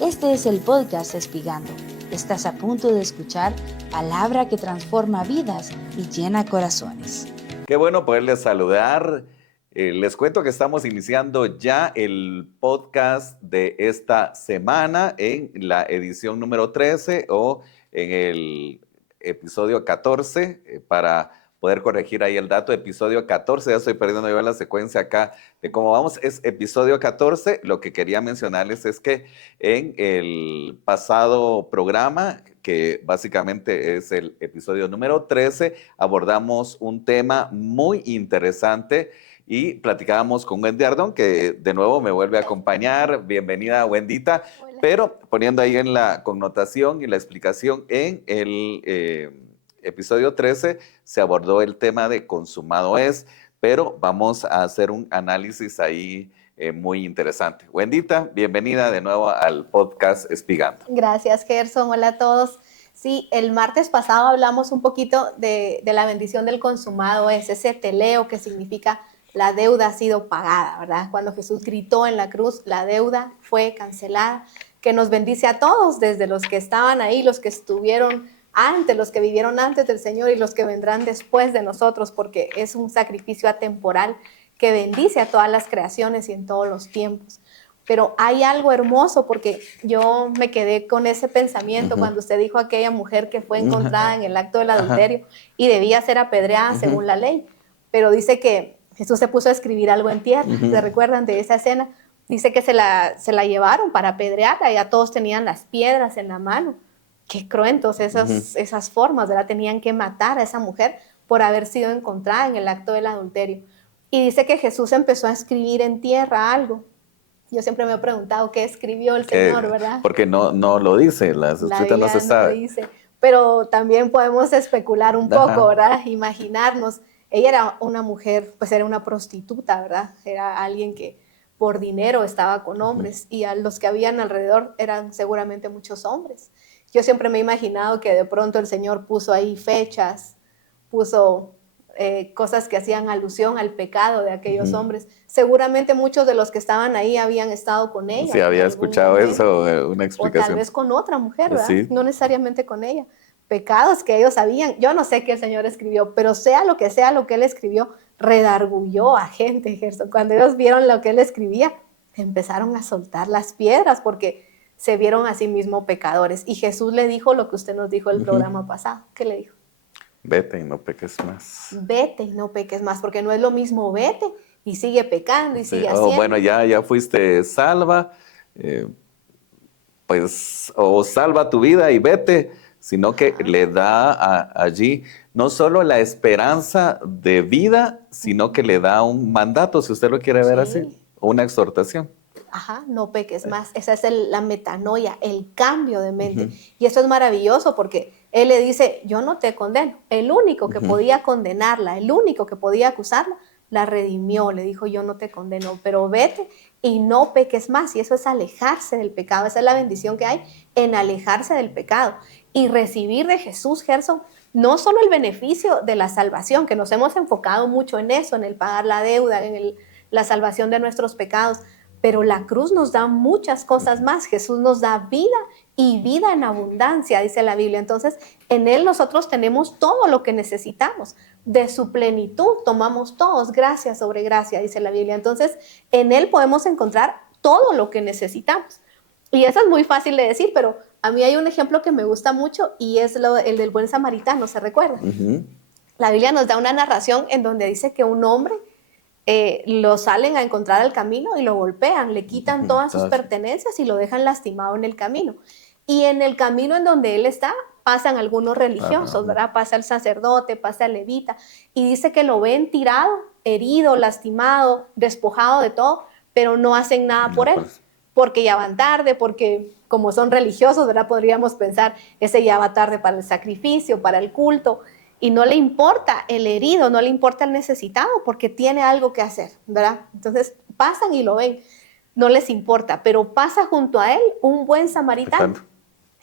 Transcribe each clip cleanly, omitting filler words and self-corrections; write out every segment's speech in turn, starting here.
Este es el podcast Espigando. Estás a punto de escuchar palabra que transforma vidas y llena corazones. Qué bueno poderles saludar. Les cuento que estamos iniciando ya el podcast de esta semana en la edición número 13 o en el episodio 14 para poder corregir ahí el dato. Episodio 14, ya estoy perdiendo yo la secuencia acá de cómo vamos. Es episodio 14. Lo que quería mencionarles es que en el pasado programa, que básicamente es el episodio número 13, abordamos un tema muy interesante y platicábamos con Wendy Ardón, que de nuevo me vuelve a acompañar. Bienvenida, Wendita. Hola. Pero poniendo ahí en la connotación y la explicación, en el episodio 13 se abordó el tema de consumado es, pero vamos a hacer un análisis ahí muy interesante. Wendita, bienvenida de nuevo al podcast Espigando. Gracias, Gerson. Hola a todos. Sí, el martes pasado hablamos un poquito de la bendición del consumado es, ese teleo que significa la deuda ha sido pagada, ¿verdad? Cuando Jesús gritó en la cruz, la deuda fue cancelada, que nos bendice a todos, desde los que estaban ahí, los que estuvieron antes, los que vivieron antes del Señor y los que vendrán después de nosotros, porque es un sacrificio atemporal que bendice a todas las creaciones y en todos los tiempos. Pero hay algo hermoso, porque yo me quedé con ese pensamiento cuando usted dijo a aquella mujer que fue encontrada en el acto del adulterio y debía ser apedreada según la ley, pero dice que Jesús se puso a escribir algo en tierra. ¿Se recuerdan de esa escena? Dice que se la llevaron para apedrearla y ya todos tenían las piedras en la mano. Qué cruentos esas formas, ¿verdad? Tenían que matar a esa mujer por haber sido encontrada en el acto del adulterio. Y dice que Jesús empezó a escribir en tierra algo. Yo siempre me he preguntado qué escribió el Señor, ¿verdad? Porque no lo dice, las escritas no se sabe. No dice, pero también podemos especular un poco, ¿verdad? Imaginarnos. Ella era una mujer, pues era una prostituta, ¿verdad? Era alguien que por dinero estaba con hombres y a los que habían alrededor eran seguramente muchos hombres. Yo siempre me he imaginado que de pronto el Señor puso ahí fechas, puso cosas que hacían alusión al pecado de aquellos hombres. Seguramente muchos de los que estaban ahí habían estado con ella. Sí, había escuchado eso, una explicación. O tal vez con otra mujer, ¿verdad? Sí. No necesariamente con ella. Pecados que ellos sabían. Yo no sé qué el Señor escribió, pero sea lo que Él escribió, redarguyó a gente, Gerson. Cuando ellos vieron lo que Él escribía, empezaron a soltar las piedras porque se vieron a sí mismos pecadores. Y Jesús le dijo lo que usted nos dijo el programa pasado. ¿Qué le dijo? Vete y no peques más. Vete y no peques más, porque no es lo mismo vete y sigue pecando y sigue haciendo. Bueno, ya fuiste salva, pues o salva tu vida y vete, sino que le da allí no solo la esperanza de vida, sino que le da un mandato, si usted lo quiere ver así, una exhortación. No peques más. Esa es la metanoia, el cambio de mente. Y eso es maravilloso porque Él le dice, yo no te condeno. El único que podía condenarla, el único que podía acusarla, la redimió. Le dijo, yo no te condeno, pero vete y no peques más. Y eso es alejarse del pecado. Esa es la bendición que hay en alejarse del pecado. Y recibir de Jesús, Gerson, no solo el beneficio de la salvación, que nos hemos enfocado mucho en eso, en el pagar la deuda, en la salvación de nuestros pecados, pero la cruz nos da muchas cosas más. Jesús nos da vida y vida en abundancia, dice la Biblia. Entonces, en Él nosotros tenemos todo lo que necesitamos. De su plenitud tomamos todos, gracia sobre gracia, dice la Biblia. Entonces, en Él podemos encontrar todo lo que necesitamos. Y eso es muy fácil de decir, pero a mí hay un ejemplo que me gusta mucho y es el del buen samaritano, ¿se recuerda? La Biblia nos da una narración en donde dice que un hombre lo salen a encontrar al camino y lo golpean, le quitan todas sus pertenencias y lo dejan lastimado en el camino. Y en el camino en donde él está, pasan algunos religiosos, ¿verdad? Pasa el sacerdote, pasa el levita, y dice que lo ven tirado, herido, lastimado, despojado de todo, pero no hacen nada por él, porque ya van tarde, porque como son religiosos, ¿verdad? Podríamos pensar, ese ya va tarde para el sacrificio, para el culto, y no le importa el herido, no le importa el necesitado, porque tiene algo que hacer, ¿verdad? Entonces pasan y lo ven, no les importa, pero pasa junto a él un buen samaritano.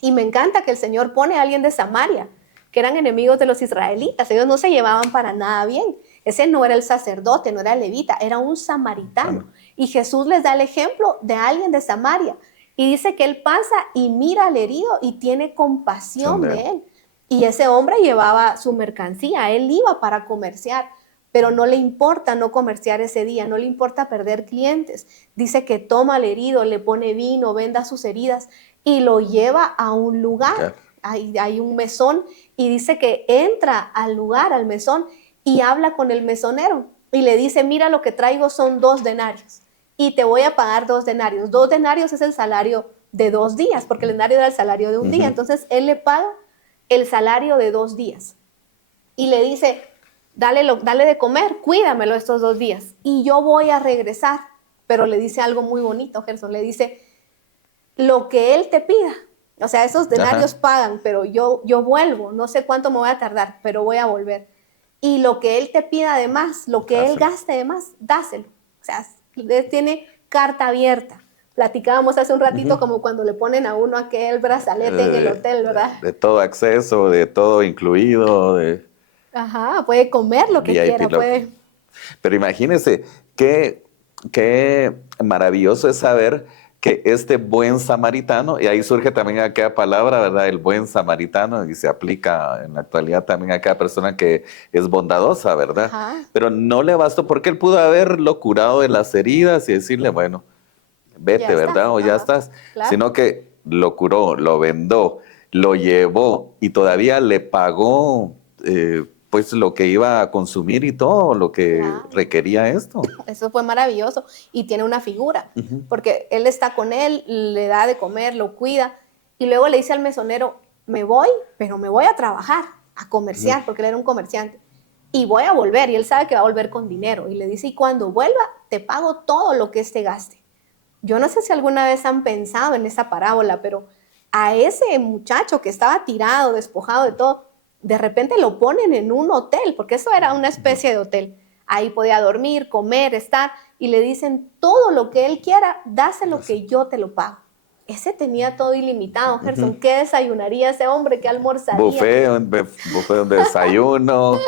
Y me encanta que el Señor pone a alguien de Samaria, que eran enemigos de los israelitas, ellos no se llevaban para nada bien. Ese no era el sacerdote, no era el levita, era un samaritano. Y Jesús les da el ejemplo de alguien de Samaria, Y dice que él pasa y mira al herido y tiene compasión de él. Y ese hombre llevaba su mercancía, él iba para comerciar, pero no le importa no comerciar ese día, no le importa perder clientes. Dice que toma al herido, le pone vino, venda sus heridas y lo lleva a un lugar. Hay un mesón y dice que entra al lugar, al mesón, y habla con el mesonero y le dice, mira, lo que traigo son 2 denarios y te voy a pagar 2 denarios. 2 denarios es el salario de 2 días, porque el denario era el salario de un día. Entonces él le paga el salario de 2 días y le dice, dale de comer, cuídamelo estos 2 días y yo voy a regresar. Pero le dice algo muy bonito, Gerson, le dice, lo que él te pida, o sea, esos denarios pagan, pero yo vuelvo, no sé cuánto me voy a tardar, pero voy a volver. Y lo que él te pida de más, lo que él gaste de más, dáselo. O sea, tiene carta abierta. Platicábamos hace un ratito como cuando le ponen a uno aquel brazalete en el hotel, ¿verdad? De todo acceso, de todo incluido. Ajá, puede comer lo que quiera, puede. Pero imagínense, qué maravilloso es saber que este buen samaritano, y ahí surge también aquella palabra, ¿verdad? El buen samaritano, y se aplica en la actualidad también a cada persona que es bondadosa, ¿verdad? Ajá. Pero no le bastó porque él pudo haberlo curado de las heridas y decirle, bueno, vete, ¿verdad? O ya estás. Claro. Sino que lo curó, lo vendó, lo llevó y todavía le pagó pues lo que iba a consumir y todo lo que requería esto. Eso fue maravilloso. Y tiene una figura, porque él está con él, le da de comer, lo cuida, y luego le dice al mesonero, me voy, pero me voy a trabajar, a comerciar, porque él era un comerciante, y voy a volver, y él sabe que va a volver con dinero, y le dice, y cuando vuelva, te pago todo lo que gaste. Yo no sé si alguna vez han pensado en esa parábola, pero a ese muchacho que estaba tirado, despojado de todo, de repente lo ponen en un hotel, porque eso era una especie de hotel. Ahí podía dormir, comer, estar, y le dicen, todo lo que él quiera, dáselo que yo te lo pago. Ese tenía todo ilimitado, Gerson. ¿Qué desayunaría ese hombre? ¿Qué almorzaría? Buffet, un desayuno,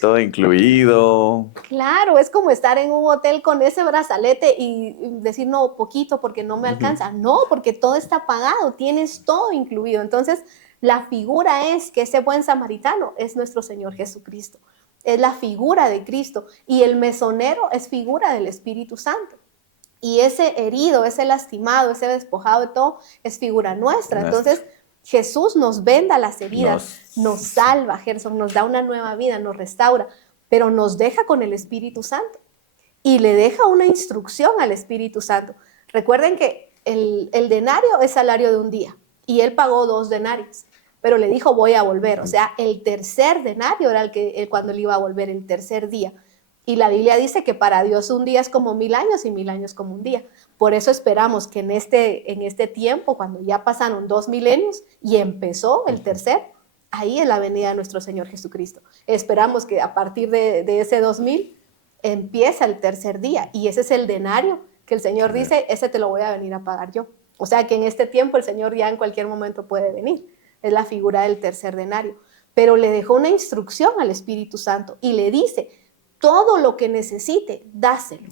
todo incluido. Claro, es como estar en un hotel con ese brazalete y decir, no, poquito porque no me alcanza. No, porque todo está pagado, tienes todo incluido. Entonces, la figura es que ese buen samaritano es nuestro Señor Jesucristo. Es la figura de Cristo. Y el mesonero es figura del Espíritu Santo. Y ese herido, ese lastimado, ese despojado de todo, es figura nuestra. Entonces, Jesús nos venda las heridas, nos salva, Gerson, nos da una nueva vida, nos restaura, pero nos deja con el Espíritu Santo. Y le deja una instrucción al Espíritu Santo. Recuerden que el denario es salario de un día. Y él pagó 2 denarios. Pero le dijo, voy a volver. O sea, el tercer denario era cuando él iba a volver, el tercer día. Y la Biblia dice que para Dios un día es como 1000 años y 1000 años como un día. Por eso esperamos que en este tiempo, cuando ya pasaron 2 milenios y empezó el tercer, ahí es la venida de nuestro Señor Jesucristo. Esperamos que a partir de ese 2000 empieza el tercer día. Y ese es el denario que el Señor dice, ese te lo voy a venir a pagar yo. O sea que en este tiempo el Señor ya en cualquier momento puede venir. Es la figura del tercer denario. Pero le dejó una instrucción al Espíritu Santo y le dice, todo lo que necesite, dáselo.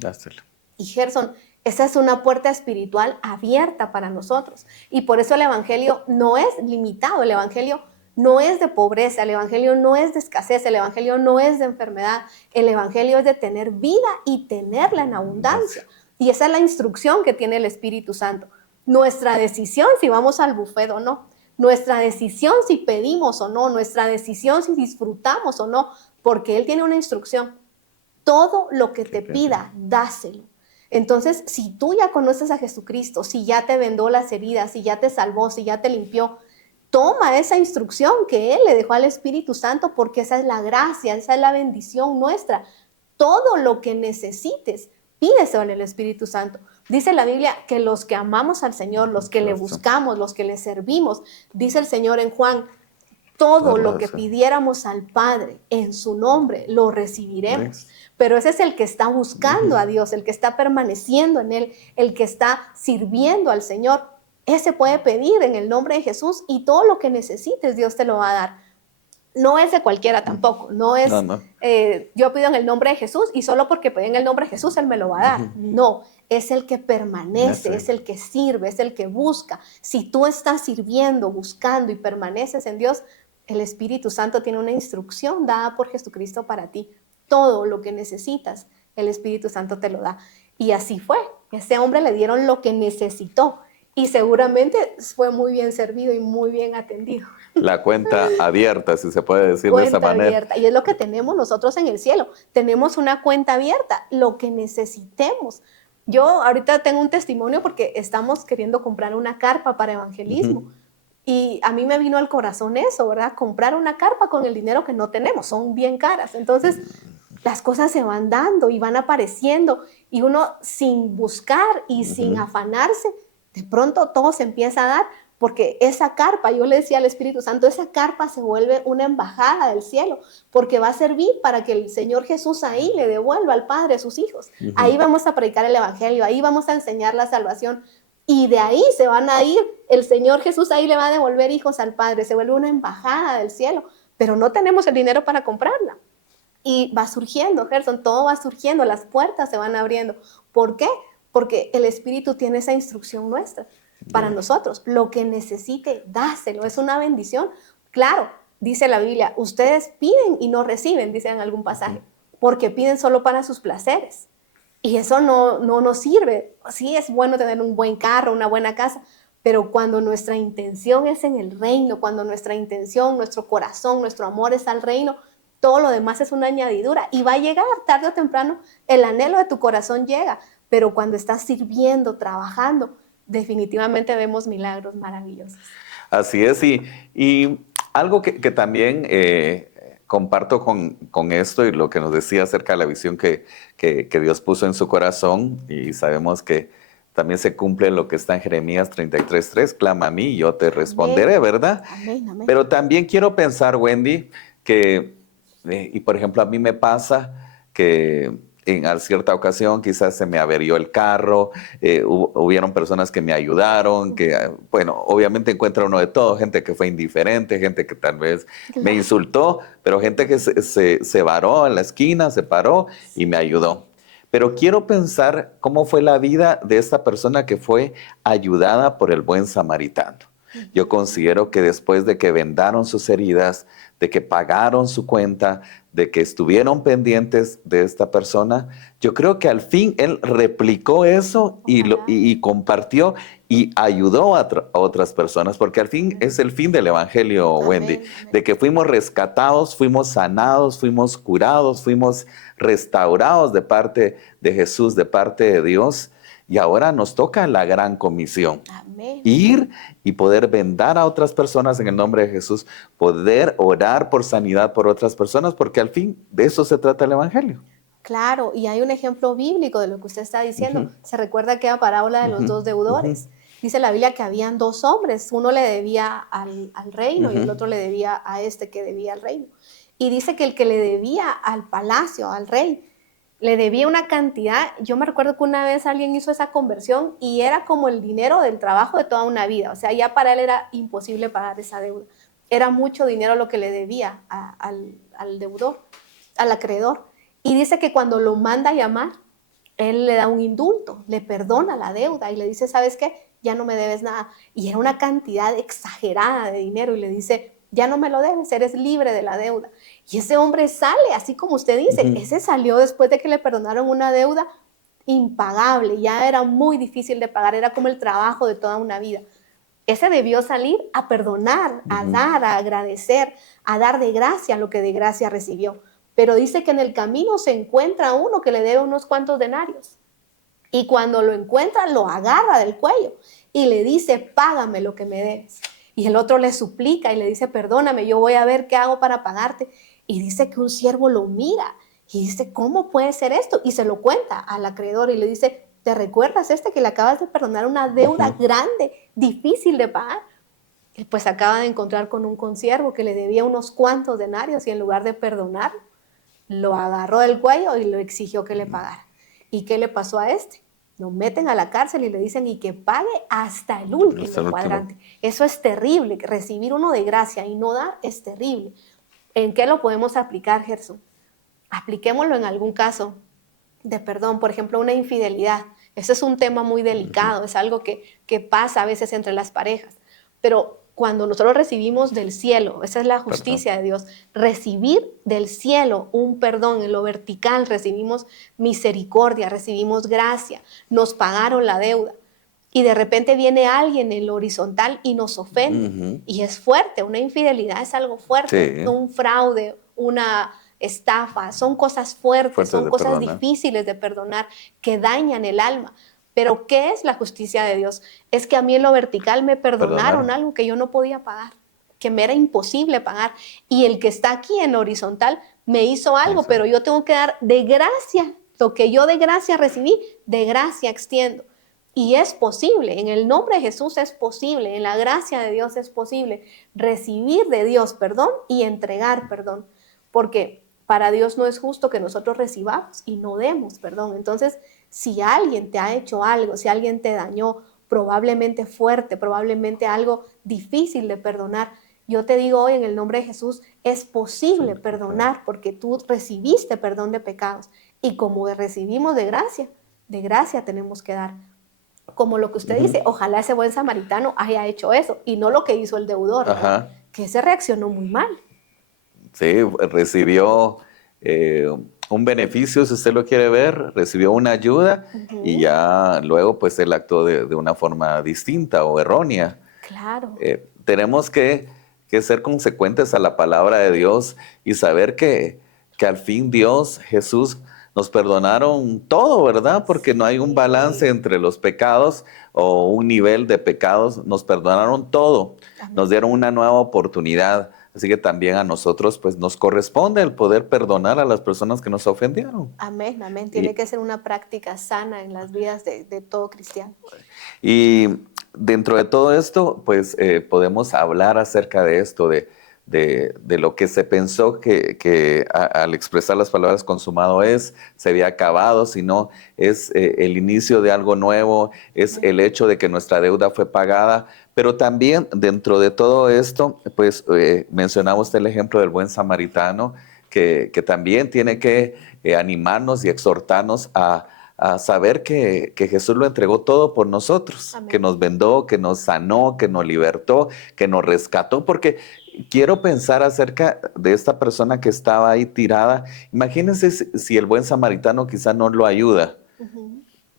Y Gerson, esa es una puerta espiritual abierta para nosotros. Y por eso el Evangelio no es limitado, el Evangelio no es de pobreza, el Evangelio no es de escasez, el Evangelio no es de enfermedad, el Evangelio es de tener vida y tenerla en abundancia. Y esa es la instrucción que tiene el Espíritu Santo. Nuestra decisión si vamos al buffet o no, nuestra decisión si pedimos o no, nuestra decisión si disfrutamos o no, porque Él tiene una instrucción. Todo lo que te pida, dáselo. Entonces, si tú ya conoces a Jesucristo, si ya te vendó las heridas, si ya te salvó, si ya te limpió, toma esa instrucción que Él le dejó al Espíritu Santo, porque esa es la gracia, esa es la bendición nuestra. Todo lo que necesites, pídeselo en el Espíritu Santo. Dice la Biblia que los que amamos al Señor, los que le buscamos, los que le servimos, dice el Señor en Juan, todo lo que pidiéramos al Padre en su nombre, lo recibiremos. Pero ese es el que está buscando a Dios, el que está permaneciendo en Él, el que está sirviendo al Señor. Ese puede pedir en el nombre de Jesús y todo lo que necesites Dios te lo va a dar. No es de cualquiera tampoco, no es yo pido en el nombre de Jesús y solo porque pedí en el nombre de Jesús Él me lo va a dar. No, es el que permanece, es el que sirve, es el que busca. Si tú estás sirviendo, buscando y permaneces en Dios, el Espíritu Santo tiene una instrucción dada por Jesucristo para ti. Todo lo que necesitas, el Espíritu Santo te lo da. Y así fue. A ese hombre le dieron lo que necesitó y seguramente fue muy bien servido y muy bien atendido. La cuenta abierta, si se puede decir de esa manera. Cuenta abierta. Y es lo que tenemos nosotros en el cielo. Tenemos una cuenta abierta, lo que necesitemos. Yo ahorita tengo un testimonio porque estamos queriendo comprar una carpa para evangelismo. Y a mí me vino al corazón eso, ¿verdad? Comprar una carpa con el dinero que no tenemos, son bien caras. Entonces, las cosas se van dando y van apareciendo. Y uno sin buscar y sin afanarse, de pronto todo se empieza a dar. Porque esa carpa, yo le decía al Espíritu Santo, esa carpa se vuelve una embajada del cielo, porque va a servir para que el Señor Jesús ahí le devuelva al Padre a sus hijos. Ahí vamos a predicar el Evangelio, ahí vamos a enseñar la salvación. Y de ahí se van a ir, el Señor Jesús ahí le va a devolver hijos al Padre, se vuelve una embajada del cielo, pero no tenemos el dinero para comprarla. Y va surgiendo, Gerson, todo va surgiendo, las puertas se van abriendo. ¿Por qué? Porque el Espíritu tiene esa instrucción nuestra para nosotros. Lo que necesite, dáselo, es una bendición. Claro, dice la Biblia, ustedes piden y no reciben, dice en algún pasaje, porque piden solo para sus placeres. Y eso no nos sirve. Sí, es bueno tener un buen carro, una buena casa, pero cuando nuestra intención es en el reino, cuando nuestra intención, nuestro corazón, nuestro amor es al reino, todo lo demás es una añadidura y va a llegar tarde o temprano, el anhelo de tu corazón llega, pero cuando estás sirviendo, trabajando, definitivamente vemos milagros maravillosos. Así es, y algo que también comparto con esto y lo que nos decía acerca de la visión que Dios puso en su corazón, y sabemos que también se cumple lo que está en Jeremías 33:3, clama a mí y yo te responderé, Amén. ¿verdad? Amén, amén. Pero también quiero pensar, Wendy, que, y por ejemplo a mí me pasa que en cierta ocasión quizás se me averió el carro, hubieron personas que me ayudaron, que bueno, obviamente encuentra uno de todo, gente que fue indiferente, gente que tal vez me insultó, pero gente que se varó en la esquina, se paró y me ayudó. Pero quiero pensar cómo fue la vida de esta persona que fue ayudada por el buen samaritano. Yo considero que después de que vendaron sus heridas, de que pagaron su cuenta, de que estuvieron pendientes de esta persona, yo creo que al fin él replicó eso y compartió y ayudó a otras personas, porque al fin es el fin del Evangelio, Wendy, de que fuimos rescatados, fuimos sanados, fuimos curados, fuimos restaurados de parte de Jesús, de parte de Dios. Y ahora nos toca la gran comisión. Amén. Ir y poder vendar a otras personas en el nombre de Jesús, poder orar por sanidad por otras personas, porque al fin de eso se trata el Evangelio. Claro, y hay un ejemplo bíblico de lo que usted está diciendo. Se recuerda aquella parábola de los dos deudores. Dice la Biblia que habían dos hombres, uno le debía al reino y el otro le debía a este que debía al reino. Y dice que el que le debía al palacio, al rey, le debía una cantidad. Yo me recuerdo que una vez alguien hizo esa conversión y era como el dinero del trabajo de toda una vida. O sea, ya para él era imposible pagar esa deuda. Era mucho dinero lo que le debía al deudor, al acreedor. Y dice que cuando lo manda a llamar, él le da un indulto, le perdona la deuda y le dice, ¿sabes qué? Ya no me debes nada. Y era una cantidad exagerada de dinero y le dice, ya no me lo debes, eres libre de la deuda. Y ese hombre sale, así como usted dice, ese salió después de que le perdonaron una deuda impagable, ya era muy difícil de pagar, era como el trabajo de toda una vida. Ese debió salir a perdonar, a dar, a agradecer, a dar de gracia lo que de gracia recibió. Pero dice que en el camino se encuentra uno que le debe unos cuantos denarios. Y cuando lo encuentra, lo agarra del cuello y le dice, págame lo que me debes. Y el otro le suplica y le dice, perdóname, yo voy a ver qué hago para pagarte. Y dice que un siervo lo mira y dice, ¿cómo puede ser esto? Y se lo cuenta al acreedor y le dice, ¿te recuerdas que le acabas de perdonar una deuda grande, difícil de pagar? Y pues acaba de encontrar con un consiervo que le debía unos cuantos denarios y en lugar de perdonar, lo agarró del cuello y lo exigió que le pagara. ¿Y qué le pasó a este? Lo meten a la cárcel y le dicen y que pague hasta el último cuadrante. Eso es terrible. Recibir uno de gracia y no dar es terrible. ¿En qué lo podemos aplicar, Gerson? Apliquémoslo en algún caso de perdón. Por ejemplo, una infidelidad. Ese es un tema muy delicado, es algo que pasa a veces entre las parejas. Pero cuando nosotros recibimos del cielo, esa es la justicia de Dios, recibir del cielo un perdón en lo vertical, recibimos misericordia, recibimos gracia, nos pagaron la deuda. Y de repente viene alguien en lo horizontal y nos ofende. Y es fuerte, una infidelidad es algo fuerte, un fraude, una estafa, son cosas fuertes, son cosas difíciles de perdonar, que dañan el alma. Pero ¿qué es la justicia de Dios? Es que a mí en lo vertical me perdonaron algo que yo no podía pagar, que me era imposible pagar. Y el que está aquí en lo horizontal me hizo algo, pero yo tengo que dar de gracia. Lo que yo de gracia recibí, de gracia extiendo. Y es posible, en el nombre de Jesús es posible, en la gracia de Dios es posible recibir de Dios perdón y entregar perdón. Porque para Dios no es justo que nosotros recibamos y no demos perdón. Entonces, si alguien te ha hecho algo, si alguien te dañó, probablemente fuerte, probablemente algo difícil de perdonar, yo te digo hoy en el nombre de Jesús, es posible perdonar porque tú recibiste perdón de pecados. Y como recibimos de gracia tenemos que dar. Como lo que usted dice, ojalá ese buen samaritano haya hecho eso y no lo que hizo el deudor, que ese reaccionó muy mal. Sí, recibió un beneficio, si usted lo quiere ver, recibió una ayuda y ya luego pues él actuó de una forma distinta o errónea. Claro. Tenemos que ser consecuentes a la palabra de Dios y saber que al fin Dios, Jesús, nos perdonaron todo, ¿verdad? Porque no hay un balance entre los pecados o un nivel de pecados. Nos perdonaron todo. Amén. Nos dieron una nueva oportunidad. Así que también a nosotros pues nos corresponde el poder perdonar a las personas que nos ofendieron. Amén, amén. Tiene que ser una práctica sana en las vidas de todo cristiano. Y dentro de todo esto, pues podemos hablar acerca de esto, de lo que se pensó que al expresar las palabras consumado se había acabado, sino es el inicio de algo nuevo, es el hecho de que nuestra deuda fue pagada, pero también dentro de todo esto, pues mencionamos el ejemplo del buen samaritano, que también tiene que animarnos y exhortarnos a saber que Jesús lo entregó todo por nosotros. Amén. Que nos vendó, que nos sanó, que nos libertó, que nos rescató, porque quiero pensar acerca de esta persona que estaba ahí tirada. Imagínense si el buen samaritano quizá no lo ayuda.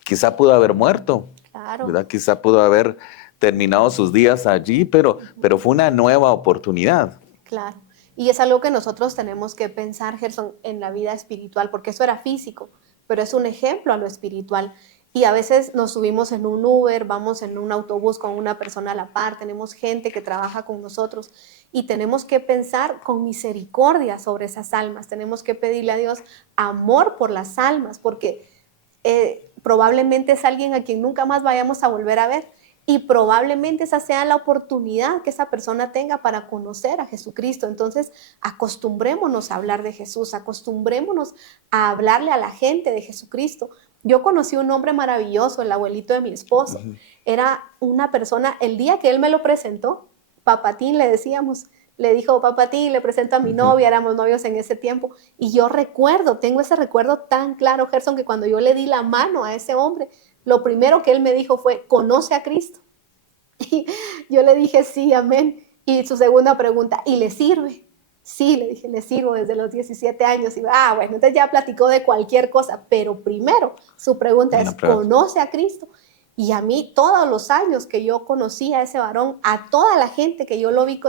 Quizá pudo haber muerto, claro. ¿verdad? Quizá pudo haber terminado sus días allí, pero fue una nueva oportunidad. Claro. Y es algo que nosotros tenemos que pensar, Gerson, en la vida espiritual, porque eso era físico, pero es un ejemplo a lo espiritual. Y a veces nos subimos en un Uber, vamos en un autobús con una persona a la par, tenemos gente que trabaja con nosotros y tenemos que pensar con misericordia sobre esas almas. Tenemos que pedirle a Dios amor por las almas, porque probablemente es alguien a quien nunca más vayamos a volver a ver. Y probablemente esa sea la oportunidad que esa persona tenga para conocer a Jesucristo. Entonces, acostumbrémonos a hablar de Jesús, acostumbrémonos a hablarle a la gente de Jesucristo. Yo conocí un hombre maravilloso, el abuelito de mi esposo. Era una persona, el día que él me lo presentó, Papatín le decíamos, le dijo, Papatín, le presento a mi novia, éramos novios en ese tiempo. Y yo tengo ese recuerdo tan claro, Gerson, que cuando yo le di la mano a ese hombre, lo primero que él me dijo fue, ¿conoce a Cristo? Y yo le dije, sí, amén. Y su segunda pregunta, ¿y le sirve? Sí, le dije, le sirvo desde los 17 años. Y bueno, entonces ya platicó de cualquier cosa, pero primero su pregunta es, ¿conoce a Cristo? Y a mí, todos los años que yo conocí a ese varón, a toda la gente que yo lo vi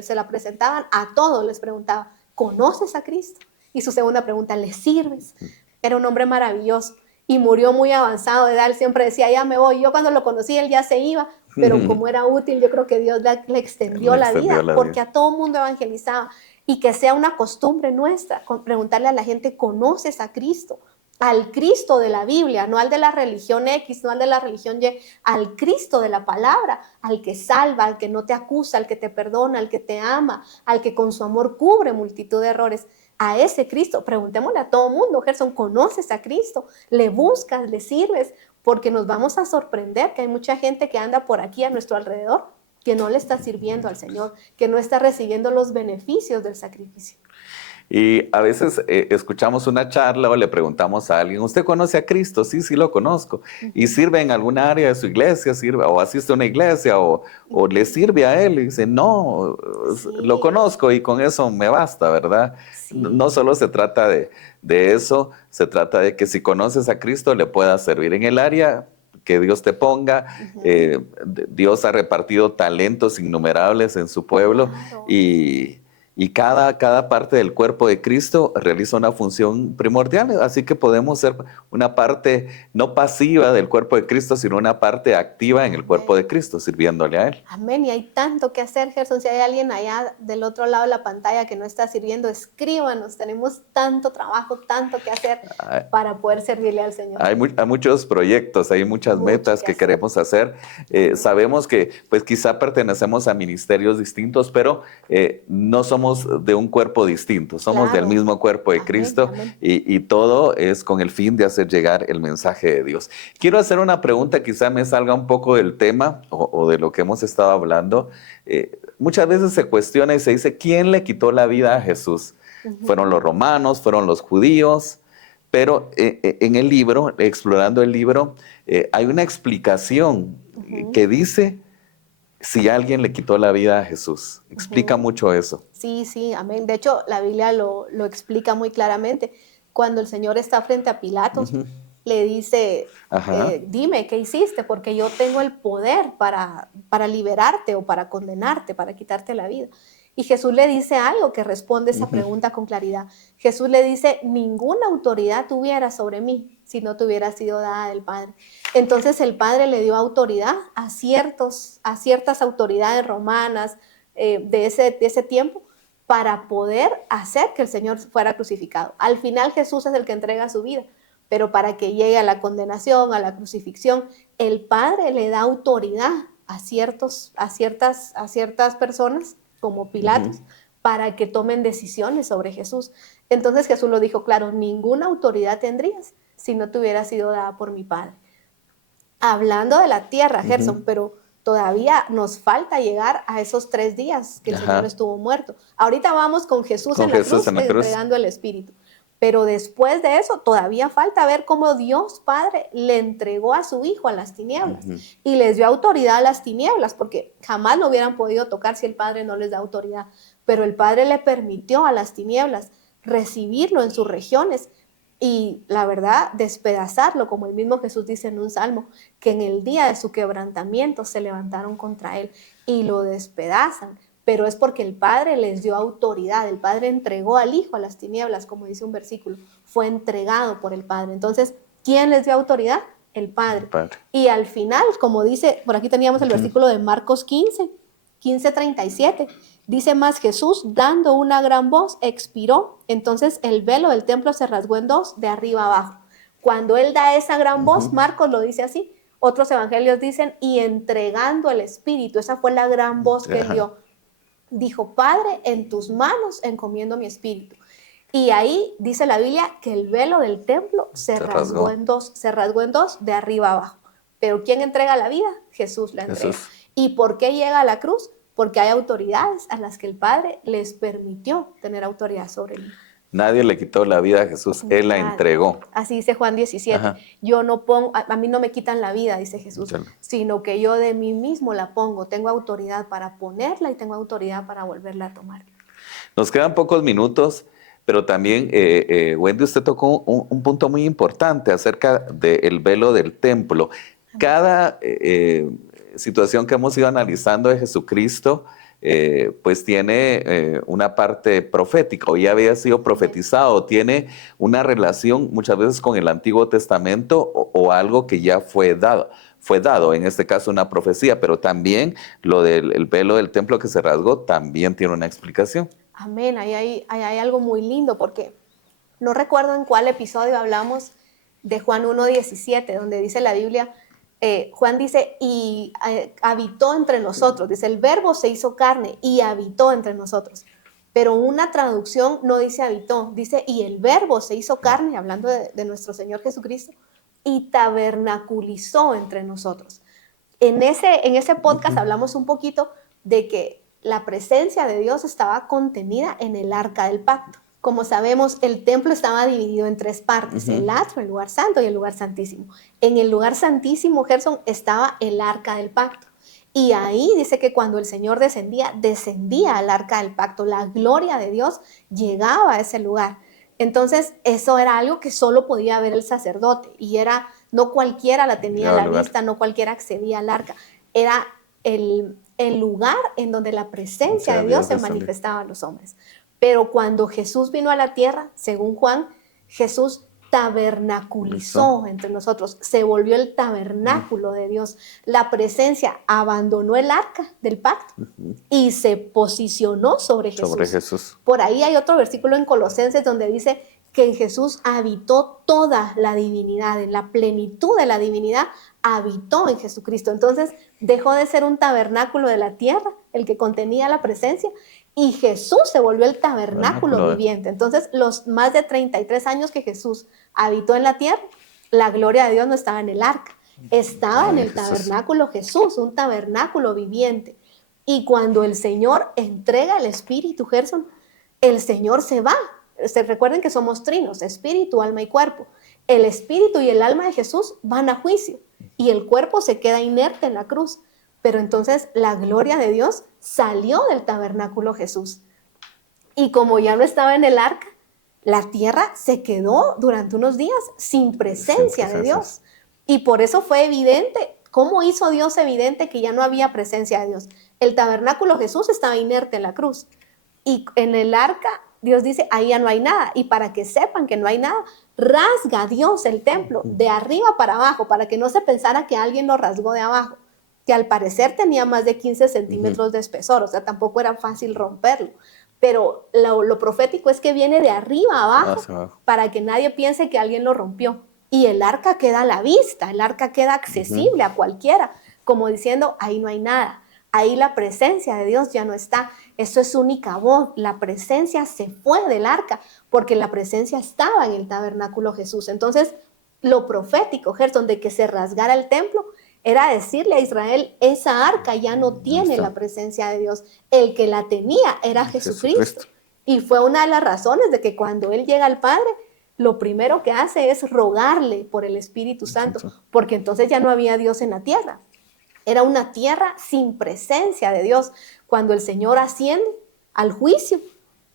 se la presentaban, a todos les preguntaba, ¿conoces a Cristo? Y su segunda pregunta, ¿le sirves? Era un hombre maravilloso. Y murió muy avanzado de edad, él siempre decía, ya me voy. Yo cuando lo conocí, él ya se iba, pero como era útil, yo creo que Dios le extendió la vida, porque a todo mundo evangelizaba. Y que sea una costumbre nuestra, preguntarle a la gente, ¿conoces a Cristo? Al Cristo de la Biblia, no al de la religión X, no al de la religión Y, al Cristo de la palabra, al que salva, al que no te acusa, al que te perdona, al que te ama, al que con su amor cubre multitud de errores. A ese Cristo, preguntémosle a todo mundo, Gerson, ¿conoces a Cristo? ¿Le buscas? ¿Le sirves? Porque nos vamos a sorprender que hay mucha gente que anda por aquí a nuestro alrededor que no le está sirviendo al Señor, que no está recibiendo los beneficios del sacrificio. Y a veces escuchamos una charla o le preguntamos a alguien, ¿usted conoce a Cristo? Sí, sí lo conozco. ¿Y sirve en alguna área de su iglesia? ¿Sirve, o asiste a una iglesia? ¿O le sirve a él? Y dice, no, lo Sí, conozco y con eso me basta, ¿verdad? No sí. solo se trata de eso, se trata de que si conoces a Cristo le puedas servir en el área que Dios te ponga. Ujú. Dios ha repartido talentos innumerables en su pueblo Claro. y cada parte del cuerpo de Cristo realiza una función primordial, así que podemos ser una parte no pasiva del cuerpo de Cristo, sino una parte activa en el cuerpo Amén. de Cristo, sirviéndole a Él. Amén. Y hay tanto que hacer, Gerson. Si hay alguien allá del otro lado de la pantalla que no está sirviendo, escríbanos. Tenemos tanto trabajo, tanto que hacer Hay, para poder servirle al Señor. hay muchos proyectos, hay muchas Mucho metas que que hacer. queremos hacer. Sabemos que pues quizá pertenecemos a ministerios distintos, pero no somos de un cuerpo distinto, somos del Claro. mismo cuerpo de Amén. Cristo Amén. y todo es con el fin de hacer llegar el mensaje de Dios. Quiero hacer una pregunta, quizá me salga un poco del tema o de lo que hemos estado hablando. Muchas veces se cuestiona y se dice, ¿quién le quitó la vida a Jesús? Ujú. ¿Fueron los romanos? ¿Fueron los judíos? Pero en el libro, explorando el libro, hay una explicación Ujú. que dice si alguien le quitó la vida a Jesús. Explica Ujú. mucho eso. Sí, sí, amén. De hecho, la Biblia lo explica muy claramente. Cuando el Señor está frente a Pilatos, Ujú. le dice, Ajá. dime, ¿qué hiciste? Porque yo tengo el poder para liberarte o para condenarte, para quitarte la vida. Y Jesús le dice algo que responde esa Ujú. pregunta con claridad. Jesús le dice, ninguna autoridad tuviera sobre mí si no te hubiera sido dada del Padre. Entonces el Padre le dio autoridad a ciertas autoridades romanas de ese tiempo para poder hacer que el Señor fuera crucificado. Al final Jesús es el que entrega su vida, pero para que llegue a la condenación, a la crucifixión, el Padre le da autoridad a ciertas personas, como Ujú. Pilatos, para que tomen decisiones sobre Jesús. Entonces Jesús lo dijo claro, ninguna autoridad tendrías si no te hubiera sido dada por mi Padre. Hablando de la tierra, Gerson, Ujú. pero todavía nos falta llegar a esos 3 días que el Señor Ajá. estuvo muerto. Ahorita vamos con Jesús Con en la Jesús cruz en la cruz. entregando el Espíritu. Pero después de eso, todavía falta ver cómo Dios Padre le entregó a su Hijo a las tinieblas Ujú. y les dio autoridad a las tinieblas, porque jamás lo hubieran podido tocar si el Padre no les da autoridad. Pero el Padre le permitió a las tinieblas recibirlo en sus regiones y, la verdad, despedazarlo, como el mismo Jesús dice en un salmo, que en el día de su quebrantamiento se levantaron contra él y lo despedazan. Pero es porque el Padre les dio autoridad, el Padre entregó al Hijo a las tinieblas, como dice un versículo, fue entregado por el Padre. Entonces, ¿quién les dio autoridad? El El Padre. Padre. Y al final, como dice, por aquí teníamos el Ujú. versículo de Marcos 15:37, dice más Jesús, dando una gran voz, expiró. Entonces el velo del templo se rasgó en dos, de arriba abajo. Cuando él da esa gran voz, Ujú. Marcos lo dice así. Otros evangelios dicen, y entregando el Espíritu. Esa fue la gran voz que él Ajá. dio. Dijo, Padre, en tus manos encomiendo mi espíritu. Y ahí dice la Biblia que el velo del templo Se rasgó. se rasgó en dos de arriba abajo. Pero ¿quién entrega la vida? Jesús la entrega. Jesús. ¿Y por qué llega a la cruz? Porque hay autoridades a las que el Padre les permitió tener autoridad sobre él. Nadie le quitó la vida a Jesús, Él la Nadie. entregó. Así dice Juan 17. Ajá. Yo no pongo, a mí no me quitan la vida, dice Jesús, Chale. sino que yo de mí mismo la pongo. Tengo autoridad para ponerla y tengo autoridad para volverla a tomar. Nos quedan pocos minutos, pero también, Wendy, usted tocó un punto muy importante acerca del velo del templo. Cada situación que hemos ido analizando de Jesucristo, pues tiene una parte profética, o ya había sido profetizado, tiene una relación muchas veces con el Antiguo Testamento o algo que ya fue dado, en este caso una profecía, pero también lo del el velo del templo que se rasgó también tiene una explicación. Amén. Ahí hay algo muy lindo porque no recuerdo en cuál episodio hablamos de Juan 1:17, donde dice la Biblia, Juan dice, y habitó entre nosotros, dice, el verbo se hizo carne y habitó entre nosotros. Pero una traducción no dice habitó, dice, y el verbo se hizo carne, hablando de nuestro Señor Jesucristo, y tabernaculizó entre nosotros. En ese podcast hablamos un poquito de que la presencia de Dios estaba contenida en el arca del pacto. Como sabemos, el templo estaba dividido en 3 partes, el atrio, el lugar santo y el lugar santísimo. En el lugar santísimo, Gerson, estaba el arca del pacto. Y ahí dice que cuando el Señor descendía al arca del pacto. La gloria de Dios llegaba a ese lugar. Entonces, eso era algo que solo podía ver el sacerdote. Y no cualquiera la tenía a la vista, no cualquiera accedía al arca. Era el lugar en donde la presencia de Dios se manifestaba a los hombres. Pero cuando Jesús vino a la tierra, según Juan, Jesús tabernaculizó entre nosotros, se volvió el tabernáculo de Dios. La presencia abandonó el arca del pacto y se posicionó sobre Jesús. Por ahí hay otro versículo en Colosenses donde dice que en Jesús habitó toda la divinidad, en la plenitud de la divinidad habitó en Jesucristo. Entonces dejó de ser un tabernáculo de la tierra, el que contenía la presencia, y Jesús se volvió el tabernáculo viviente. Entonces, los más de 33 años que Jesús habitó en la tierra, la gloria de Dios no estaba en el arca, estaba en el tabernáculo Jesús, un tabernáculo viviente. Y cuando el Señor entrega el Espíritu, Gerson, el Señor se va. Recuerden que somos trinos, espíritu, alma y cuerpo. El espíritu y el alma de Jesús van a juicio y el cuerpo se queda inerte en la cruz. Pero entonces la gloria de Dios salió del tabernáculo Jesús. Y como ya no estaba en el arca, la tierra se quedó durante unos días sin presencia de Dios. Y por eso fue evidente. ¿Cómo hizo Dios evidente que ya no había presencia de Dios? El tabernáculo Jesús estaba inerte en la cruz. Y en el arca, Dios dice, ahí ya no hay nada. Y para que sepan que no hay nada, rasga Dios el templo de arriba para abajo, para que no se pensara que alguien lo rasgó de abajo, que al parecer tenía más de 15 centímetros de espesor, o sea, tampoco era fácil romperlo. Pero lo profético es que viene de arriba a abajo, para que nadie piense que alguien lo rompió. Y el arca queda a la vista, el arca queda accesible a cualquiera, como diciendo, ahí no hay nada. Ahí la presencia de Dios ya no está. Eso es única voz. La presencia se fue del arca porque la presencia estaba en el tabernáculo Jesús. Entonces, lo profético, Gerson, de que se rasgara el templo, era decirle a Israel, esa arca ya no tiene la presencia de Dios. El que la tenía era Jesucristo. Y fue una de las razones de que cuando Él llega al Padre, lo primero que hace es rogarle por el Espíritu Santo, porque entonces ya no había Dios en la tierra. Era una tierra sin presencia de Dios. Cuando el Señor asciende al juicio,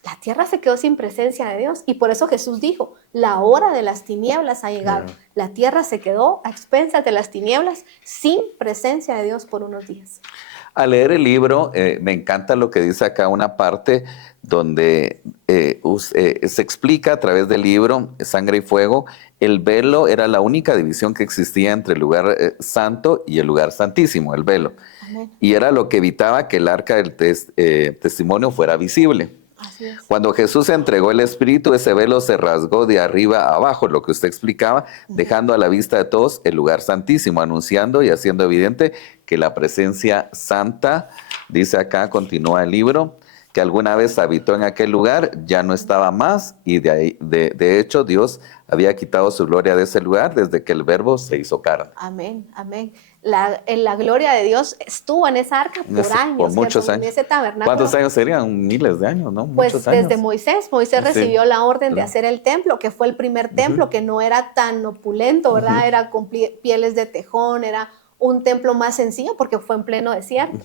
la tierra se quedó sin presencia de Dios. Y por eso Jesús dijo, la hora de las tinieblas ha llegado. La tierra se quedó a expensas de las tinieblas sin presencia de Dios por unos días. Al leer el libro, me encanta lo que dice acá una parte donde se explica a través del libro Sangre y Fuego. El velo era la única división que existía entre el lugar santo y el lugar santísimo, el velo. Amén. Y era lo que evitaba que el arca del testimonio fuera visible. Así es. Cuando Jesús entregó el Espíritu, ese velo se rasgó de arriba a abajo, lo que usted explicaba, dejando a la vista de todos el lugar santísimo, anunciando y haciendo evidente que la presencia santa, dice acá, continúa el libro, que alguna vez habitó en aquel lugar, ya no estaba más, y de hecho Dios había quitado su gloria de ese lugar desde que el Verbo se hizo carne. Amén, amén. La gloria de Dios estuvo en esa arca por años. Por muchos años. En ese tabernáculo. ¿Cuántos años serían? Miles de años, ¿no? Pues muchos años. Desde Moisés recibió la orden de hacer el templo, que fue el primer templo, que no era tan opulento, ¿verdad? Era con pieles de tejón, era un templo más sencillo porque fue en pleno desierto.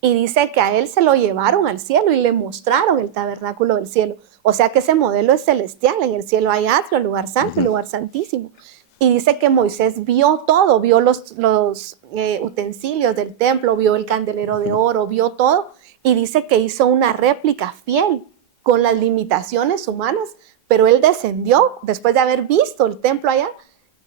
Y dice que a él se lo llevaron al cielo y le mostraron el tabernáculo del cielo. O sea que ese modelo es celestial. En el cielo hay atrio, lugar santo y lugar santísimo. Y dice que Moisés vio todo, vio los utensilios del templo, vio el candelero de oro, vio todo. Y dice que hizo una réplica fiel con las limitaciones humanas, pero él descendió después de haber visto el templo allá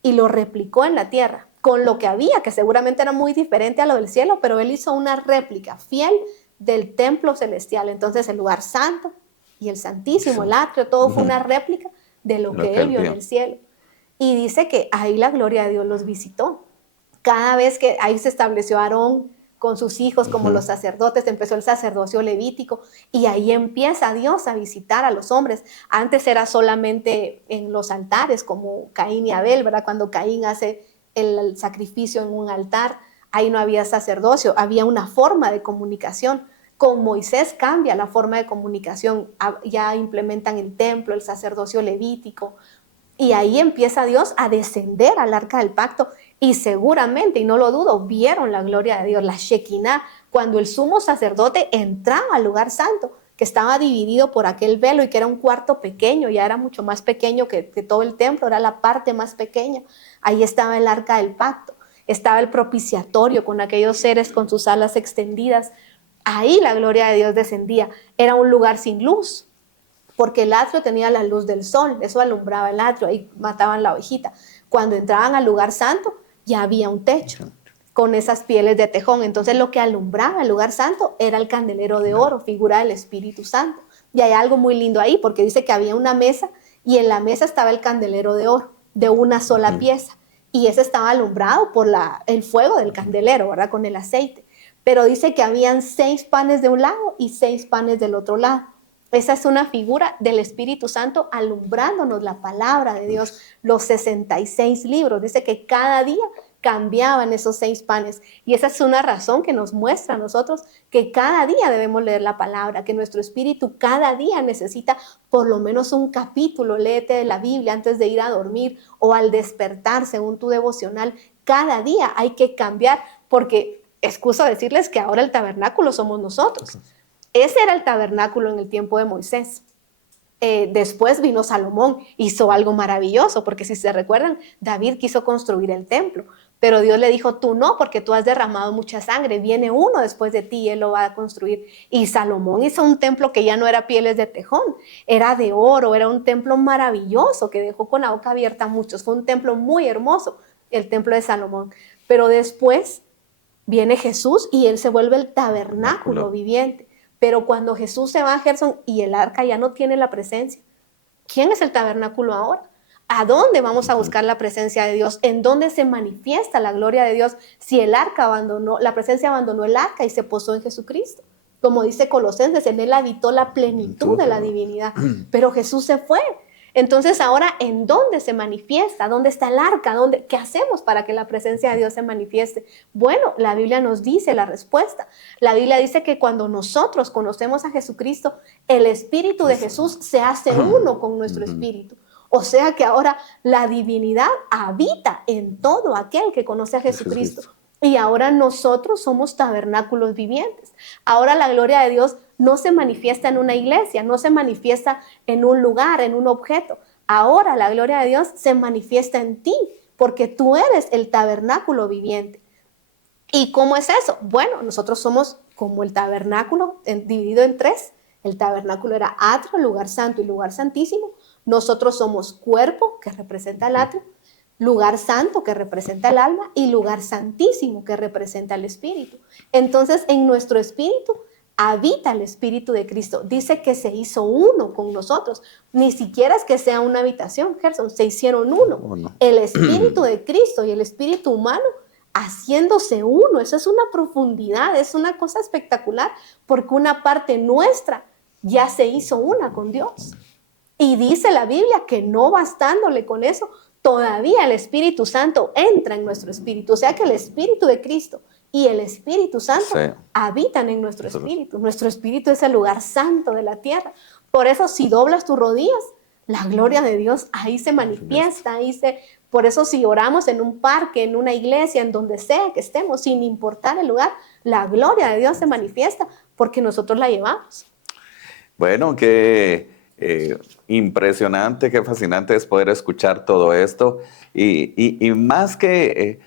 y lo replicó en la tierra con lo que había, que seguramente era muy diferente a lo del cielo, pero él hizo una réplica fiel del templo celestial. Entonces el lugar santo y el santísimo, el atrio, todo fue una réplica de lo que él vio en el cielo. Y dice que ahí la gloria de Dios los visitó. Cada vez que ahí se estableció Aarón con sus hijos como los sacerdotes, empezó el sacerdocio levítico y ahí empieza Dios a visitar a los hombres. Antes era solamente en los altares como Caín y Abel, ¿verdad? Cuando Caín hace el sacrificio en un altar, ahí no había sacerdocio, había una forma de comunicación. Con Moisés cambia la forma de comunicación, ya implementan el templo, el sacerdocio levítico, y ahí empieza Dios a descender al arca del pacto, y seguramente, y no lo dudo, vieron la gloria de Dios, la Shekinah, cuando el sumo sacerdote entraba al lugar santo, que estaba dividido por aquel velo y que era un cuarto pequeño, ya era mucho más pequeño que todo el templo, era la parte más pequeña. Ahí estaba el arca del pacto, estaba el propiciatorio con aquellos seres con sus alas extendidas. Ahí la gloria de Dios descendía. Era un lugar sin luz, porque el atrio tenía la luz del sol, eso alumbraba el atrio, ahí mataban la ovejita. Cuando entraban al lugar santo, ya había un techo con esas pieles de tejón. Entonces lo que alumbraba el lugar santo era el candelero de oro, figura del Espíritu Santo. Y hay algo muy lindo ahí, porque dice que había una mesa y en la mesa estaba el candelero de oro, de una sola pieza. Y ese estaba alumbrado por el fuego del candelero, ¿verdad? Con el aceite. Pero dice que habían 6 panes de un lado y 6 panes del otro lado. Esa es una figura del Espíritu Santo alumbrándonos la palabra de Dios, los 66 libros. Dice que cada día cambiaban esos 6 panes. Y esa es una razón que nos muestra a nosotros que cada día debemos leer la palabra, que nuestro espíritu cada día necesita por lo menos un capítulo. Léete de la Biblia antes de ir a dormir o al despertar según tu devocional. Cada día hay que cambiar, porque excuso decirles que ahora el tabernáculo somos nosotros. Ese era el tabernáculo en el tiempo de Moisés. Después vino Salomón, hizo algo maravilloso, porque si se recuerdan, David quiso construir el templo, pero Dios le dijo, tú no, porque tú has derramado mucha sangre, viene uno después de ti y él lo va a construir. Y Salomón hizo un templo que ya no era pieles de tejón, era de oro, era un templo maravilloso que dejó con la boca abierta a muchos. Fue un templo muy hermoso, el templo de Salomón. Pero después viene Jesús y él se vuelve el tabernáculo viviente. Pero cuando Jesús se va a Gerson y el arca ya no tiene la presencia, ¿quién es el tabernáculo ahora? ¿A dónde vamos a buscar la presencia de Dios? ¿En dónde se manifiesta la gloria de Dios si el arca abandonó, la presencia abandonó el arca y se posó en Jesucristo? Como dice Colosenses, en él habitó la plenitud de la divinidad, pero Jesús se fue. Entonces ahora, ¿en dónde se manifiesta? ¿Dónde está el arca? ¿Qué hacemos para que la presencia de Dios se manifieste? Bueno, la Biblia nos dice la respuesta. La Biblia dice que cuando nosotros conocemos a Jesucristo, el Espíritu de Jesús se hace uno con nuestro espíritu. O sea que ahora la divinidad habita en todo aquel que conoce a Jesucristo. Y ahora nosotros somos tabernáculos vivientes. Ahora la gloria de Dios no se manifiesta en una iglesia, no se manifiesta en un lugar, en un objeto. Ahora la gloria de Dios se manifiesta en ti, porque tú eres el tabernáculo viviente. ¿Y cómo es eso? Bueno, nosotros somos como el tabernáculo dividido en 3. El tabernáculo era atrio, lugar santo y lugar santísimo. Nosotros somos cuerpo, que representa el atrio, lugar santo, que representa el alma, y lugar santísimo, que representa el espíritu. Entonces, en nuestro espíritu habita el Espíritu de Cristo. Dice que se hizo uno con nosotros. Ni siquiera es que sea una habitación, Gerson, se hicieron uno. El Espíritu de Cristo y el espíritu humano haciéndose uno. Eso es una profundidad, es una cosa espectacular, porque una parte nuestra ya se hizo una con Dios. Y dice la Biblia que no bastándole con eso, todavía el Espíritu Santo entra en nuestro espíritu. O sea que el Espíritu de Cristo y el Espíritu Santo habitan en nuestro espíritu. Nuestro espíritu es el lugar santo de la tierra. Por eso, si doblas tus rodillas, la gloria de Dios ahí se manifiesta. Por eso, si oramos en un parque, en una iglesia, en donde sea que estemos, sin importar el lugar, la gloria de Dios se manifiesta porque nosotros la llevamos. Bueno, qué impresionante, qué fascinante es poder escuchar todo esto. Y más que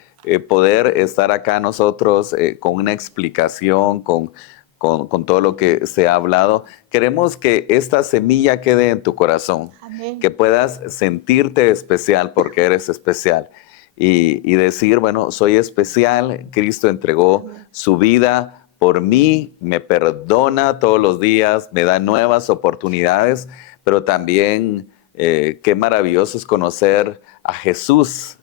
poder estar acá nosotros con una explicación, con todo lo que se ha hablado, queremos que esta semilla quede en tu corazón. Amén. Que puedas sentirte especial porque eres especial y decir, bueno, soy especial, Cristo entregó su vida por mí, me perdona todos los días, me da nuevas oportunidades, pero también qué maravilloso es conocer a Jesús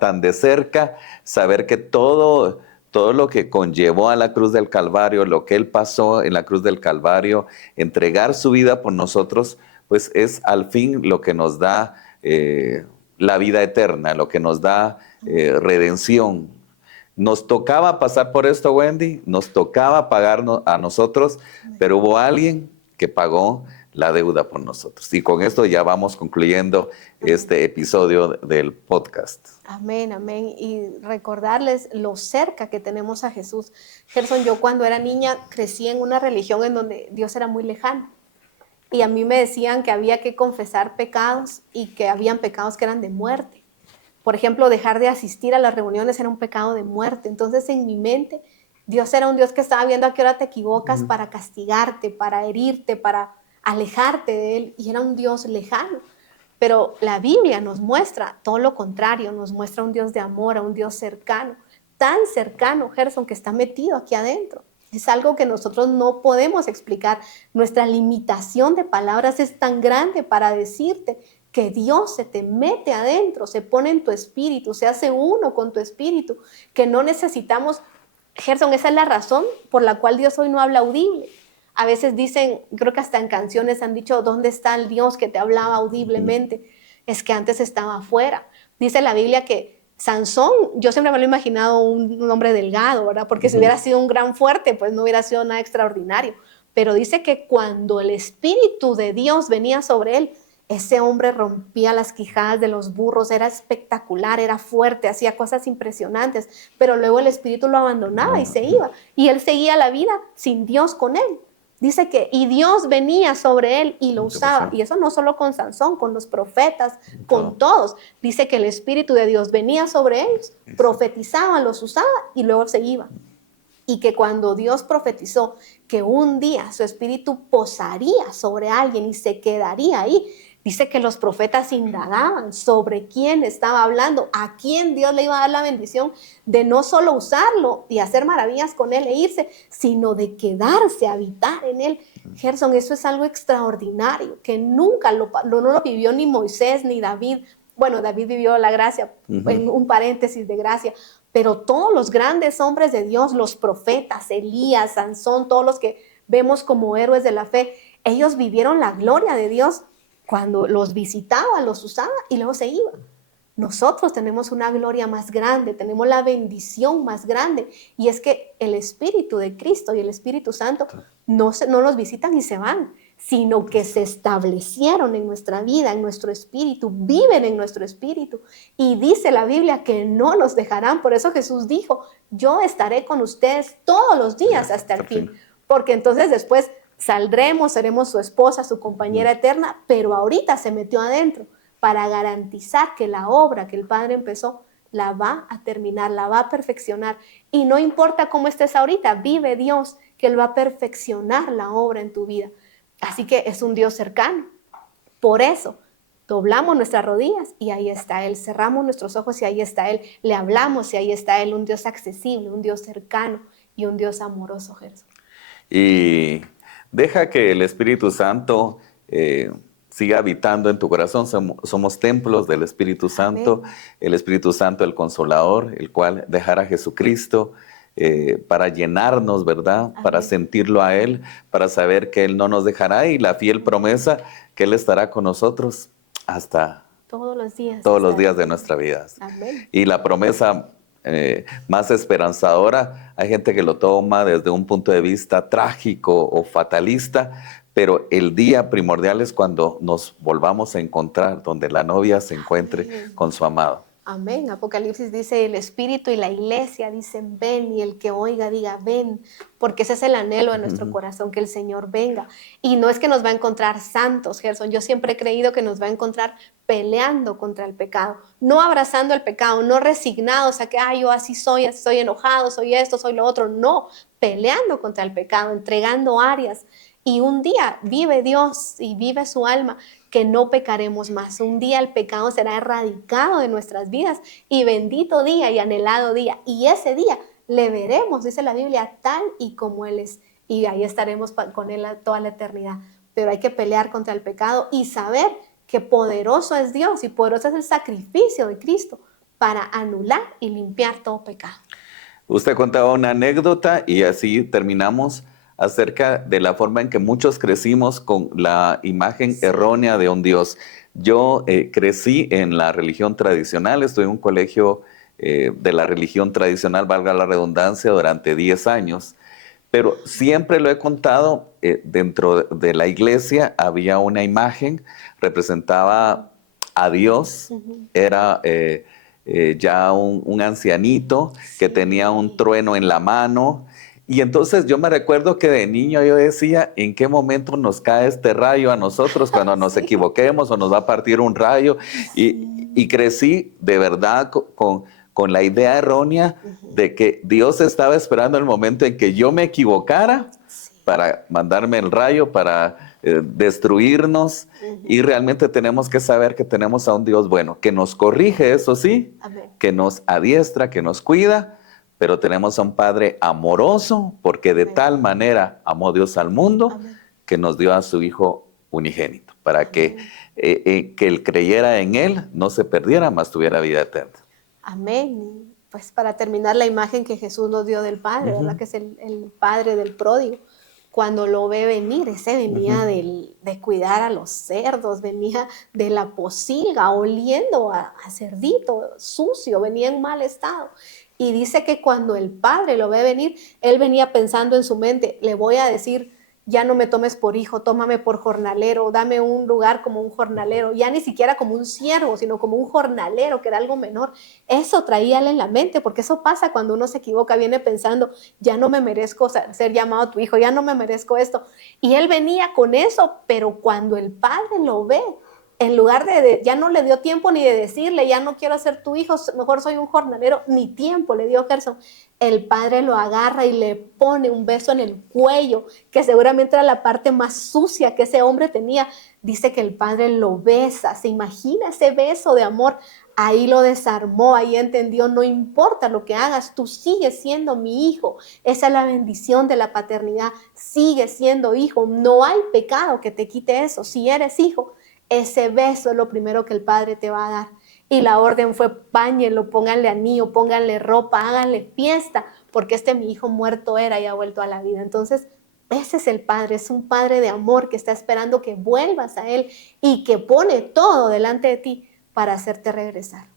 tan de cerca, saber que todo lo que conllevó a la cruz del Calvario, lo que Él pasó en la cruz del Calvario, entregar su vida por nosotros, pues es al fin lo que nos da la vida eterna, lo que nos da redención. Nos tocaba pasar por esto, Wendy, nos tocaba pagarnos a nosotros, pero hubo alguien que pagó la deuda por nosotros. Y con esto ya vamos concluyendo este episodio del podcast. Amén, amén. Y recordarles lo cerca que tenemos a Jesús. Gerson, yo cuando era niña crecí en una religión en donde Dios era muy lejano. Y a mí me decían que había que confesar pecados y que habían pecados que eran de muerte. Por ejemplo, dejar de asistir a las reuniones era un pecado de muerte. Entonces, en mi mente, Dios era un Dios que estaba viendo a qué hora te equivocas para castigarte, para herirte, para alejarte de Él. Y era un Dios lejano. Pero la Biblia nos muestra todo lo contrario. Nos muestra un Dios de amor, a un Dios cercano. Tan cercano, Gerson, que está metido aquí adentro. Es algo que nosotros no podemos explicar. Nuestra limitación de palabras es tan grande para decirte que Dios se te mete adentro, se pone en tu espíritu, se hace uno con tu espíritu, que no necesitamos. Gerson, esa es la razón por la cual Dios hoy no habla audible. A veces dicen, creo que hasta en canciones han dicho, ¿dónde está el Dios que te hablaba audiblemente? Es que antes estaba afuera. Dice la Biblia que Sansón, yo siempre me lo he imaginado un hombre delgado, ¿verdad? Porque si hubiera sido un gran fuerte, pues no hubiera sido nada extraordinario. Pero dice que cuando el Espíritu de Dios venía sobre él, ese hombre rompía las quijadas de los burros, era espectacular, era fuerte, hacía cosas impresionantes, pero luego el Espíritu lo abandonaba y se iba. Y él seguía la vida sin Dios con él. Dice que, y Dios venía sobre él y lo usaba. Y eso no solo con Sansón, con los profetas, con todos. Dice que el Espíritu de Dios venía sobre ellos, profetizaba, los usaba y luego se iba. Y que cuando Dios profetizó que un día su Espíritu posaría sobre alguien y se quedaría ahí, dice que los profetas indagaban sobre quién estaba hablando, a quién Dios le iba a dar la bendición de no solo usarlo y hacer maravillas con él e irse, sino de quedarse, habitar en él. Gerson, eso es algo extraordinario, que nunca no lo vivió ni Moisés ni David. Bueno, David vivió la gracia, en un paréntesis de gracia, pero todos los grandes hombres de Dios, los profetas, Elías, Sansón, todos los que vemos como héroes de la fe, ellos vivieron la gloria de Dios cuando los visitaba, los usaba y luego se iba. Nosotros tenemos una gloria más grande, tenemos la bendición más grande, y es que el Espíritu de Cristo y el Espíritu Santo no los visitan y se van, sino que se establecieron en nuestra vida, en nuestro espíritu, viven en nuestro espíritu. Y dice la Biblia que no los dejarán. Por eso Jesús dijo, yo estaré con ustedes todos los días hasta el fin. Porque entonces después saldremos, seremos su esposa, su compañera eterna, pero ahorita se metió adentro para garantizar que la obra que el Padre empezó la va a terminar, la va a perfeccionar. Y no importa cómo estés ahorita, vive Dios, que Él va a perfeccionar la obra en tu vida. Así que es un Dios cercano. Por eso doblamos nuestras rodillas y ahí está Él. Cerramos nuestros ojos y ahí está Él. Le hablamos y ahí está Él. Un Dios accesible, un Dios cercano y un Dios amoroso, Gerson. Y deja que el Espíritu Santo siga habitando en tu corazón. Somos templos del Espíritu Santo. Amén. El Espíritu Santo, el Consolador, el cual dejará a Jesucristo para llenarnos, ¿verdad? Amén. Para sentirlo a Él, para saber que Él no nos dejará, y la fiel promesa que Él estará con nosotros hasta todos los días de nuestra vida. Amén. Y la promesa más esperanzadora, hay gente que lo toma desde un punto de vista trágico o fatalista, pero el día primordial es cuando nos volvamos a encontrar, donde la novia se encuentre con su amado. Amén. Apocalipsis dice, el Espíritu y la Iglesia dicen, ven, y el que oiga diga, ven, porque ese es el anhelo de nuestro corazón, que el Señor venga. Y no es que nos va a encontrar santos, Gerson. Yo siempre he creído que nos va a encontrar peleando contra el pecado, no abrazando el pecado, no resignados a que, yo así soy enojado, soy esto, soy lo otro. No, peleando contra el pecado, entregando áreas. Y un día vive Dios y vive su alma, que no pecaremos más. Un día el pecado será erradicado de nuestras vidas, y bendito día y anhelado día. Y ese día le veremos, dice la Biblia, tal y como Él es. Y ahí estaremos con Él toda la eternidad. Pero hay que pelear contra el pecado y saber que poderoso es Dios y poderoso es el sacrificio de Cristo para anular y limpiar todo pecado. Usted contaba una anécdota y así terminamos, acerca de la forma en que muchos crecimos con la imagen errónea de un Dios. Yo crecí en la religión tradicional, estuve en un colegio de la religión tradicional, valga la redundancia, durante 10 años. Pero siempre lo he contado, dentro de la iglesia había una imagen, representaba a Dios, era ya un ancianito que tenía un trueno en la mano. Y entonces yo me recuerdo que de niño yo decía, ¿en qué momento nos cae este rayo a nosotros cuando nos equivoquemos o nos va a partir un rayo? Y crecí de verdad con la idea errónea de que Dios estaba esperando el momento en que yo me equivocara para mandarme el rayo, para destruirnos. Y realmente tenemos que saber que tenemos a un Dios bueno, que nos corrige, eso sí, que nos adiestra, que nos cuida, pero tenemos a un Padre amoroso, porque de tal manera amó Dios al mundo, que nos dio a su Hijo unigénito, para que el creyera en Él no se perdiera, mas tuviera vida eterna. Amén. Pues para terminar, la imagen que Jesús nos dio del Padre, ¿verdad? Que es el Padre del pródigo. Cuando lo ve venir, ese venía de cuidar a los cerdos, venía de la pocilga, oliendo a cerdito, sucio, venía en mal estado. Y dice que cuando el Padre lo ve venir, él venía pensando en su mente, le voy a decir, ya no me tomes por hijo, tómame por jornalero, dame un lugar como un jornalero, ya ni siquiera como un siervo, sino como un jornalero, que era algo menor. Eso traía él en la mente, porque eso pasa cuando uno se equivoca, viene pensando, ya no me merezco ser llamado tu hijo, ya no me merezco esto. Y él venía con eso, pero cuando el Padre lo ve, en lugar ya no le dio tiempo ni de decirle, ya no quiero ser tu hijo, mejor soy un jornalero, ni tiempo le dio Gerson. El Padre lo agarra y le pone un beso en el cuello, que seguramente era la parte más sucia que ese hombre tenía. Dice que el Padre lo besa, se imagina ese beso de amor. Ahí lo desarmó, ahí entendió, no importa lo que hagas, tú sigues siendo mi hijo. Esa es la bendición de la paternidad, sigues siendo hijo. No hay pecado que te quite eso. Si eres hijo, ese beso es lo primero que el Padre te va a dar. Y la orden fue, báñenlo, pónganle anillo, pónganle ropa, háganle fiesta, porque mi hijo muerto era y ha vuelto a la vida. Entonces, ese es el Padre, es un Padre de amor que está esperando que vuelvas a Él y que pone todo delante de ti para hacerte regresar.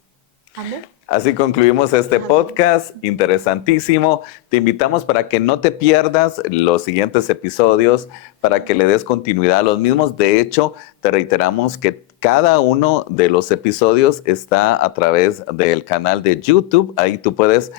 Amén. Así concluimos este podcast interesantísimo. Te invitamos para que no te pierdas los siguientes episodios, para que le des continuidad a los mismos. De hecho, te reiteramos que cada uno de los episodios está a través del canal de YouTube. Ahí tú puedes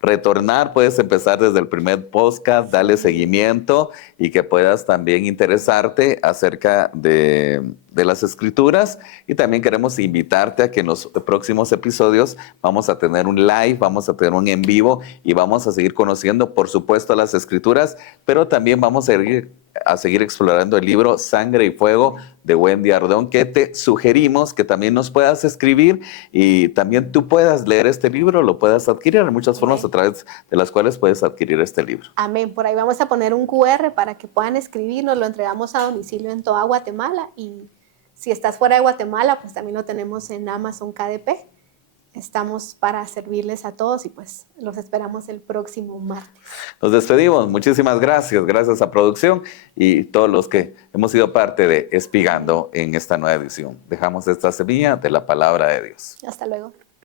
retornar, puedes empezar desde el primer podcast, darle seguimiento y que puedas también interesarte acerca de las Escrituras. Y también queremos invitarte a que en los próximos episodios vamos a tener un live, vamos a tener un en vivo y vamos a seguir conociendo, por supuesto, las Escrituras, pero también vamos a seguir explorando el libro Sangre y Fuego de Wendy Ardón, que te sugerimos que también nos puedas escribir y también tú puedas leer este libro, lo puedas adquirir. Hay muchas formas a través de las cuales puedes adquirir este libro. Amén. Por ahí vamos a poner un QR para que puedan escribirnos, lo entregamos a domicilio en toda Guatemala, y si estás fuera de Guatemala, pues también lo tenemos en Amazon KDP. Estamos para servirles a todos y pues los esperamos el próximo martes. Nos despedimos. Muchísimas gracias. Gracias a producción y todos los que hemos sido parte de Espigando en esta nueva edición. Dejamos esta semilla de la palabra de Dios. Hasta luego.